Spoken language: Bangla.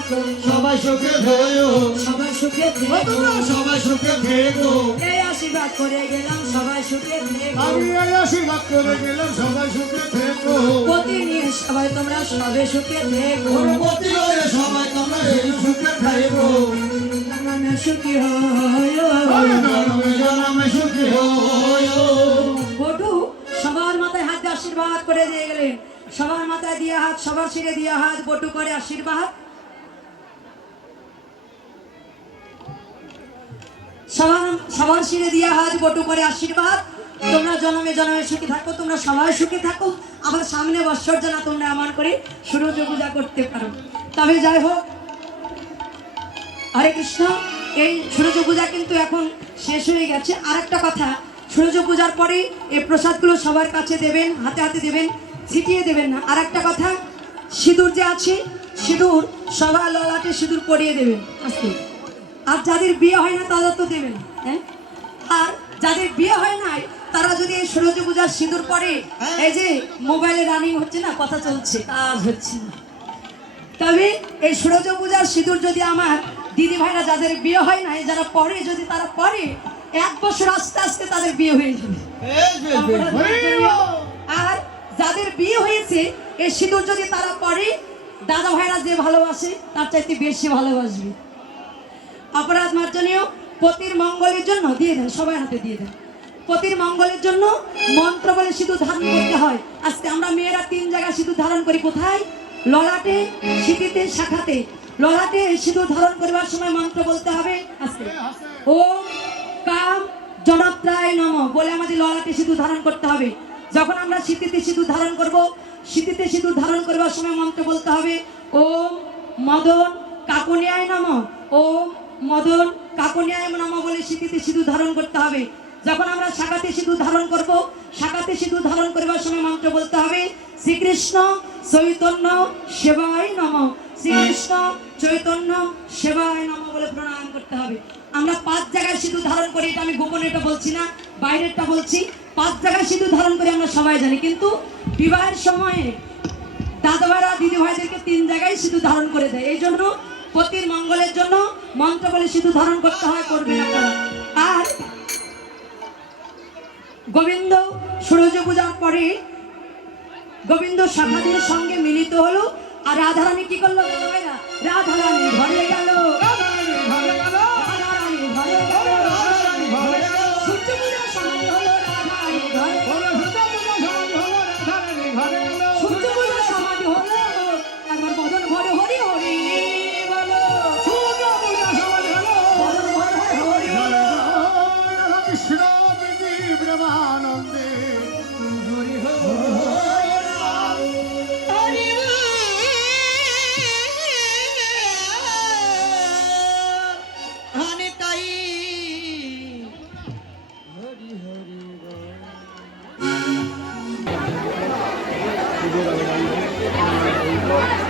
থাকো, সবাই সুখে থেকো, সবাই সুখে থেকো, তোমরা সবাই সুখে থেকো। এই আশীর্বাদ করে গেলাম সবাই সুখে থেকো, আমি এই আশীর্বাদ করে গেলাম সবাই সুখে থেকো। পতি নিয়ে সবাই তোমরা সবে সুখে থেকো, পতি হয়ে সবাই তোমরা এই সুখে থেকো। জনমে সুখী হয়। জনমে জনমে সুখী হয়। বটু সবার মাথায় হাত দিয়ে আশীর্বাদ করে দিয়ে গেলেন, সবার মাথায় দিয়ে হাত, সবার শিরে দিয়ে হাত, বটু করে আশীর্বাদ। সবার শিরে দিয়ে হাত, বটু করে আশীর্বাদ। তোমরা জনমে জনমে সুখী থাকো, তোমরা সবাই সুখী থাকো। আবার সামনে বৎসর যেন তোমরা আমার করে সূর্য পূজা করতে পারো। তবে যাই হোক, হরে কৃষ্ণ। এই সূর্য পূজা কিন্তু এখন শেষ হয়ে গেছে। আর একটা কথা, সূর্য পূজার পরে এই প্রসাদগুলো সবার কাছে দেবেন, হাতে হাতে দেবেন, ছিটিয়ে দেবেন না। আর একটা কথা, সিঁদুর যে আছে, সিঁদুর সবার ললাটে সিঁদুর পরিয়ে দেবেন আজকে। আর যাদের বিয়ে হয় না তারা তো দেবেন, হ্যাঁ। আর যাদের বিয়ে হয় নাই তারা যদি এই সূর্য পূজার সিঁদুর পরে, এই যে মোবাইলে রানিং হচ্ছে না, কথা চলছে, কাজ হচ্ছে না, তবে এই সূর্য পূজার সিঁদুর যদি আমার দিদি ভাইরা যাদের বিয়ে হয় নাই, যারা পরে যদি তারা পরে, 1 বছর আস্তে আস্তে তাদের বিয়ে হয়ে যাবে। আর যাদের বিয়ে হয়েছে এই সিঁদুর যদি তারা পরে, দাদা ভাইরা যে ভালোবাসে তার চাইতে বেশি ভালোবাসবে। অপরাধ মার্জনীয় পতির মঙ্গলের জন্য দিয়ে দেন, সবাই হাতে দিয়ে দেন। পতির মঙ্গলের জন্য মন্ত্র বলে সিঁদুর ধারণ করতে হয়। আজকে আমরা মেয়েরা 3 জায়গায় সিঁদুর ধারণ করি। কোথায়? ললাটে, সিঁথিতে, শাখাতে। ললাটে সিঁদুর ধারণ করবার সময় মন্ত্র বলতে হবে আজকে, ওম কাম জনত্রায় নমঃ বলে আমাদের ললাটে সিঁদুর ধারণ করতে হবে। যখন আমরা সিঁথিতে সিঁদুর ধারণ করব, সিঁথিতে সিঁদুর ধারণ করবার সময় মন্ত্র বলতে হবে ওম মদন কাকনিয়ায় নমঃ, ওম মদন কাকনিয়ায় নমঃ বলে সিঁথিতে সিঁদুর ধারণ করতে হবে। যখন আমরা শাখাতে সিঁদুর ধারণ করব, শাখাতে সিঁদুর ধারণ করবার সময় মন্ত্র বলতে হবে শ্রীকৃষ্ণ চৈতন্য সেবায় নমঃ, শ্রীকৃষ্ণ চৈতন্য সেবায় নমঃ বলে প্রণাম করতে হবে। আমরা 5 জায়গায় সিঁদুর ধারণ করি, এটা আমি গোপনে এটা বলছি না, বাইরেরটা বলছি। 5 জায়গায় সিঁদুর ধারণ করি আমরা সবাই জানি, কিন্তু বিবাহের সময়ে দাদা ভাইরা দিদি ভাইদেরকে 3 জায়গায় সিঁদুর ধারণ করে দেয়। এই জন্য পতির মঙ্গলের জন্য মন্ত্র বলে সিঁদুর ধারণ করতে হয়, করবেন আপনারা। আর গোবিন্দ সূর্য পূজার পরে গোবিন্দ শাখাদের সঙ্গে মিলিত হলো। আর রাধারানী কি করলো? রাধারানী ঘরে গেল, রাধারানী ঘরে গেল, সূর্য পূজার সমাধি হলো রাধারানী ঘরে, সূর্য পূজার সমাধি হলো। একবার বদন ভরে হরি হরি বলো, সূর্য পূজার সমাধি হলো, বদন ভরে হরি বলো, কৃষ্ণ প্রীতি প্রেমানন্দে Hari Hari. Hãy subscribe cho kênh Ghiền Mì Gõ để không bỏ lỡ